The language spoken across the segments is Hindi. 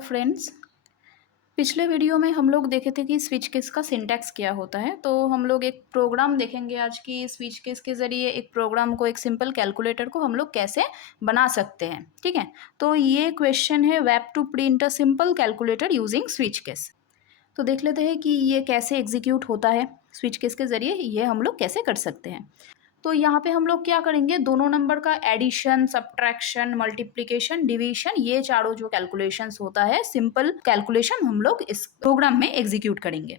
फ्रेंड्स। पिछले वीडियो में हम लोग देखे थे कि स्विच केस का सिंटैक्स क्या होता है। तो हम लोग एक प्रोग्राम देखेंगे आज की स्विच केस के ज़रिए एक प्रोग्राम को, एक सिंपल कैलकुलेटर को हम लोग कैसे बना सकते हैं। ठीक है, तो ये क्वेश्चन है web two print a simple calculator using switch case. तो देख लेते हैं कि ये कैसे एग्जीक्यूट होता है। स्विच केस के ज़रिए ये हम लोग कैसे कर सकते हैं। तो यहाँ पे हम लोग क्या करेंगे, दोनों नंबर का एडिशन, सब्ट्रैक्शन, मल्टीप्लिकेशन, डिवीजन, ये चारों जो कैलकुलेशंस होता है, सिंपल कैलकुलेशन हम लोग इस प्रोग्राम में एग्जीक्यूट करेंगे।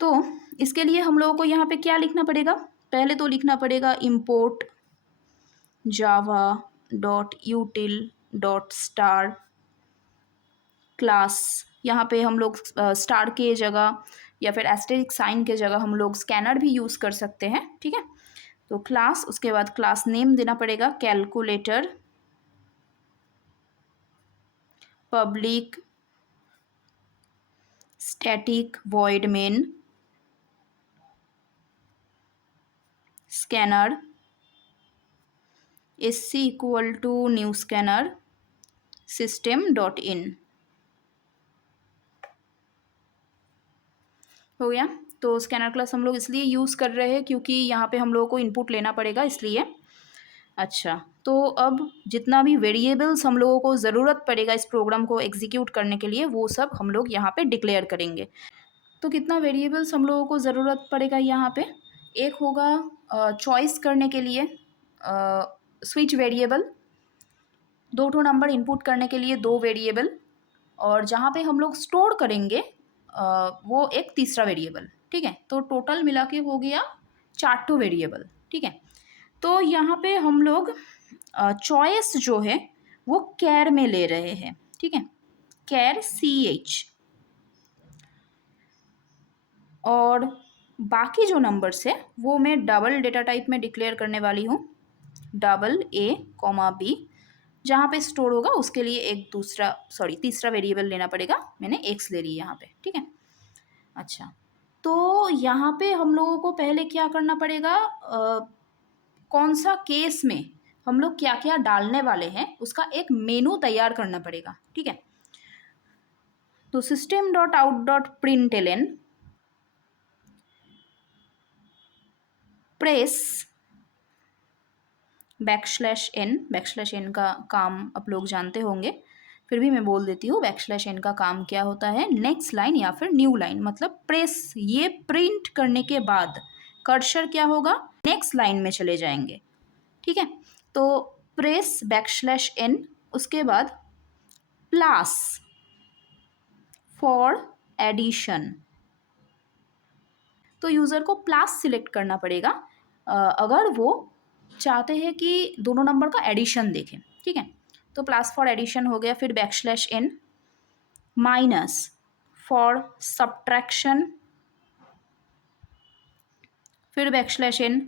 तो इसके लिए हम लोगों को यहाँ पे क्या लिखना पड़ेगा, पहले तो लिखना पड़ेगा import java.util.star क्लास। यहाँ पे हम लोग स्टार के जगह या फिर एस्टेरिक साइन के जगह हम लोग स्कैनर भी यूज़ कर सकते हैं। ठीक है, तो क्लास, उसके बाद क्लास नेम देना पड़ेगा calculator public static void main scanner sc equal to new scanner system dot in. हो गया। तो स्कैनर क्लास हम लोग इसलिए यूज़ कर रहे हैं क्योंकि यहाँ पे हम लोगों को इनपुट लेना पड़ेगा, इसलिए। अच्छा, तो अब जितना भी वेरिएबल्स हम लोगों को ज़रूरत पड़ेगा इस प्रोग्राम को एग्जीक्यूट करने के लिए, वो सब हम लोग यहाँ पे डिक्लेयर करेंगे। तो कितना वेरिएबल्स हम लोगों को ज़रूरत पड़ेगा यहाँ पे, एक होगा चॉइस करने के लिए स्विच वेरिएबल, दो ठो नंबर इनपुट करने के लिए दो वेरिएबल, और जहाँ पे हम लोग स्टोर करेंगे वो एक तीसरा वेरिएबल। ठीक है, तो टोटल मिला के हो गया 4 ठो वेरिएबल। ठीक है, तो यहाँ पे हम लोग चॉइस जो है वो कैर में ले रहे हैं। ठीक है, कैर CH, और बाकी जो नंबर्स है वो मैं डबल डेटा टाइप में डिक्लेयर करने वाली हूँ, $A, B। जहाँ पे स्टोर होगा उसके लिए एक तीसरा वेरिएबल लेना पड़ेगा, मैंने x ले ली यहाँ पे। ठीक है, अच्छा, तो यहाँ पे हम लोगों को पहले क्या करना पड़ेगा, कौन सा केस में हम लोग क्या क्या डालने वाले हैं उसका एक मेनू तैयार करना पड़ेगा। ठीक है, तो system.out.println प्रेस बैकस्लैश n का काम आप लोग जानते होंगे, फिर भी मैं बोल देती हूँ बैकस्लैश n का काम क्या होता है, नेक्स्ट लाइन या फिर न्यू लाइन, मतलब प्रेस, ये प्रिंट करने के बाद कर्सर क्या होगा, नेक्स्ट लाइन में चले जाएंगे। ठीक है, तो प्रेस बैकस्लैश n, उसके बाद प्लस फॉर एडिशन। तो यूज़र को प्लस सिलेक्ट करना पड़ेगा अगर वो चाहते हैं कि दोनों नंबर का एडिशन देखें। ठीक है, तो प्लस फॉर एडिशन हो गया, फिर backslash n, minus for subtraction, फिर backslash n,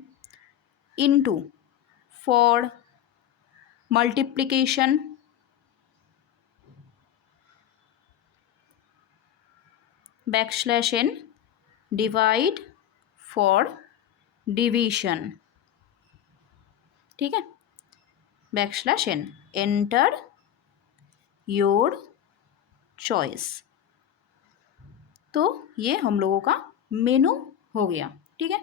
into for multiplication, backslash n, divide for division. ठीक है, backslash n, enter your choice. तो ये हम लोगों का मेनू हो गया। ठीक है,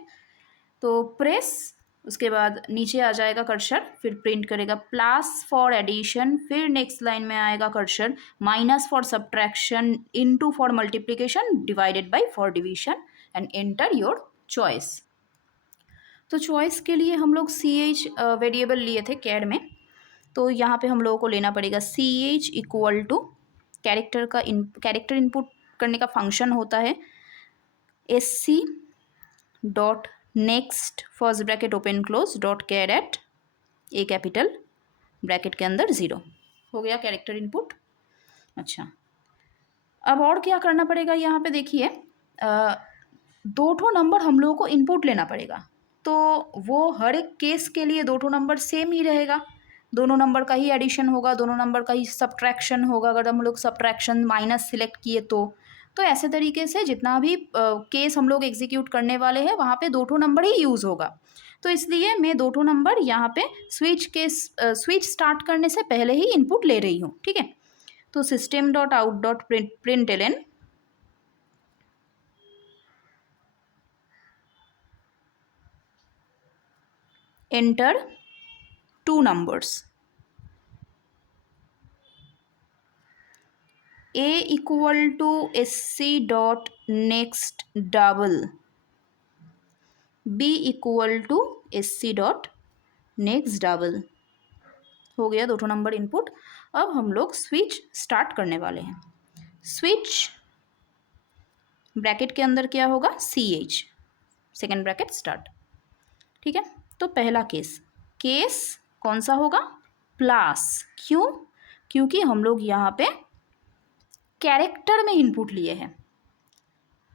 तो प्रेस, उसके बाद नीचे आ जाएगा कर्सर, फिर प्रिंट करेगा प्लस फॉर एडिशन, फिर नेक्स्ट लाइन में आएगा cursor minus for subtraction, into for multiplication, divided by for division, and enter your choice. तो चॉइस के लिए हम लोग CH वेरिएबल लिए थे कैड में, तो यहाँ पे हम लोगों को लेना पड़ेगा CH equal to character input करने का फंक्शन होता है SC dot next first bracket open close dot char at A capital bracket के अंदर 0। हो गया कैरेक्टर इनपुट। अच्छा, अब और क्या करना पड़ेगा, यहाँ पे देखिए दो ठो नंबर हम लोगों को इनपुट लेना पड़ेगा, तो वो हर एक केस के लिए दो ठो नंबर सेम ही रहेगा, दोनों नंबर का ही एडिशन होगा, दोनों नंबर का ही सब्ट्रैक्शन होगा। अगर हम लोग सब्ट्रैक्शन माइनस सिलेक्ट किए तो ऐसे तरीके से जितना भी केस हम लोग एग्जीक्यूट करने वाले हैं वहाँ पे दो ठो नंबर ही यूज़ होगा। तो इसलिए मैं दो ठो नंबर यहाँ पे स्विच स्टार्ट करने से पहले ही इनपुट ले रही हूँ। ठीक है, तो system dot out dot println enter 2 numbers a equal to sc dot next double b equal to sc dot next double। हो गया 2 नंबर इनपुट। अब हम लोग स्विच स्टार्ट करने वाले हैं। स्विच ब्रैकेट के अंदर क्या होगा, CH, सेकेंड ब्रैकेट स्टार्ट। ठीक है, तो पहला केस कौन सा होगा, प्लस। क्यों, क्योंकि हम लोग यहाँ पे कैरेक्टर में इनपुट लिए हैं।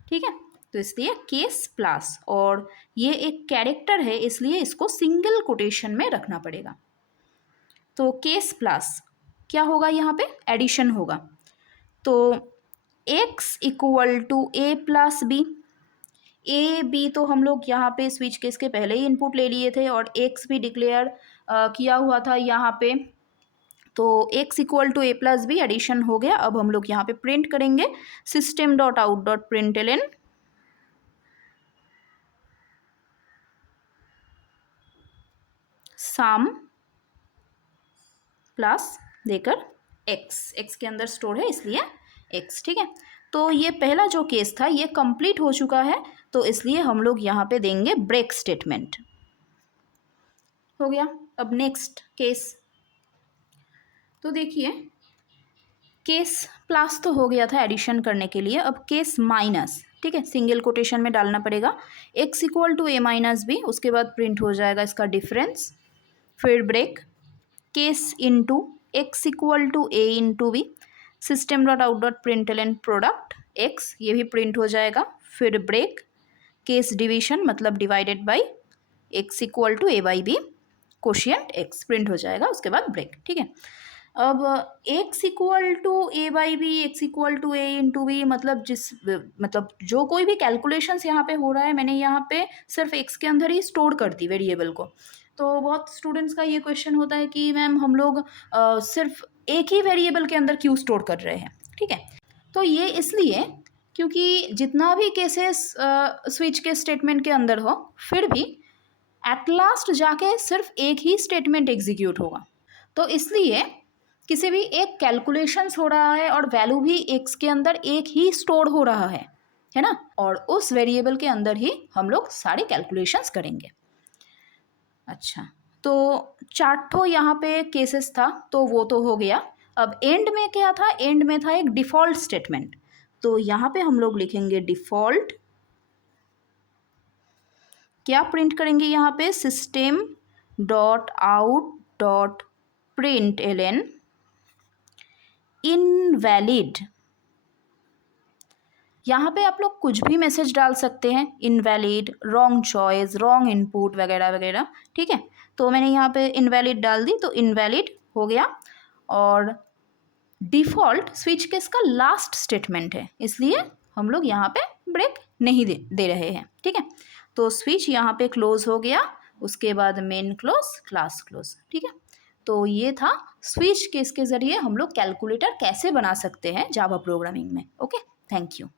ठीक है, तो इसलिए केस प्लस, और ये एक कैरेक्टर है इसलिए इसको सिंगल कोटेशन में रखना पड़ेगा। तो केस प्लस क्या होगा, यहाँ पे एडिशन होगा। तो x equal to a plus B, A B तो हम लोग यहाँ पे स्विच केस के पहले ही इनपुट ले लिए थे और x भी डिक्लेयर किया हुआ था यहाँ पे। तो x equal to a plus B addition हो गया। अब हम लोग यहाँ पे प्रिंट करेंगे system dot out dot println sum plus देकर x के अंदर स्टोर है इसलिए x। ठीक है, तो ये पहला जो केस था ये कंप्लीट हो चुका है, तो इसलिए हम लोग यहाँ पे देंगे ब्रेक स्टेटमेंट। हो गया। अब नेक्स्ट केस, तो देखिए केस प्लस तो हो गया था एडिशन करने के लिए। अब केस माइनस, ठीक है, सिंगल कोटेशन में डालना पड़ेगा। x equal to a minus B, उसके बाद प्रिंट हो जाएगा इसका डिफरेंस, फिर break case into x equal to a into B, system dot out dot println product x, ये भी प्रिंट हो जाएगा। फिर ब्रेक केस डिवीजन मतलब divided by x equal to a by B, quotient x print हो जाएगा, उसके बाद ब्रेक। ठीक है, अब x equal to a by B, X equal to a into B, मतलब जो कोई भी कैलकुलेशंस यहाँ पे हो रहा है मैंने यहाँ पे सिर्फ x के अंदर ही स्टोर कर दी वेरिएबल को। तो बहुत स्टूडेंट्स का ये क्वेश्चन होता है कि मैम हम लोग सिर्फ एक ही वेरिएबल के अंदर क्यों स्टोर कर रहे हैं। ठीक है, तो ये इसलिए क्योंकि जितना भी केसेस स्विच के स्टेटमेंट के अंदर हो, फिर भी एट लास्ट जाके सिर्फ एक ही स्टेटमेंट एग्जीक्यूट होगा। तो इसलिए किसी भी एक कैलकुलेशंस हो रहा है और वैल्यू भी एक्स के अंदर एक ही स्टोर हो रहा है ना, और उस वेरिएबल के अंदर ही हम लोग सारे कैलकुलेशंस करेंगे। अच्छा, तो चार्टो यहाँ पे केसेस था तो वो तो हो गया। अब एंड में क्या था, एंड में था एक डिफ़ॉल्ट स्टेटमेंट, तो यहाँ पे हम लोग लिखेंगे डिफ़ॉल्ट, क्या प्रिंट करेंगे यहाँ पे, system dot out dot println invalid. यहाँ पे आप लोग कुछ भी मैसेज डाल सकते हैं, invalid, wrong choice, wrong input वगैरह वगैरह। ठीक है, तो मैंने यहाँ पे इनवैलिड डाल दी, तो इनवैलिड हो गया। और डिफ़ॉल्ट स्विच केस का लास्ट स्टेटमेंट है इसलिए हम लोग यहाँ पे ब्रेक नहीं दे रहे हैं। ठीक है, तो स्विच यहाँ पे क्लोज हो गया, उसके बाद मेन क्लोज, क्लास क्लोज। ठीक है, तो ये था स्विच केस के ज़रिए हम लोग कैलकुलेटर कैसे बना सकते हैं जावा प्रोग्रामिंग में। Okay, thank you.